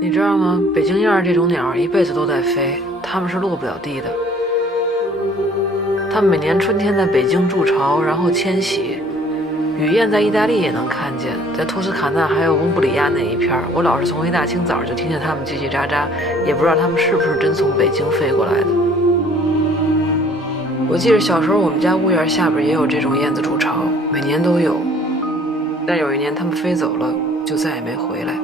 你知道吗？北京燕这种鸟一辈子都在飞，它们是落不了地的。它们每年春天在北京筑巢，然后迁徙。雨燕在意大利也能看见，在托斯卡纳还有翁布里亚那一片，我老是从一大清早就听见它们叽叽喳喳，也不知道它们是不是真从北京飞过来的。我记得小时候我们家屋檐下边也有这种燕子筑巢，每年都有，但有一年它们飞走了，就再也没回来。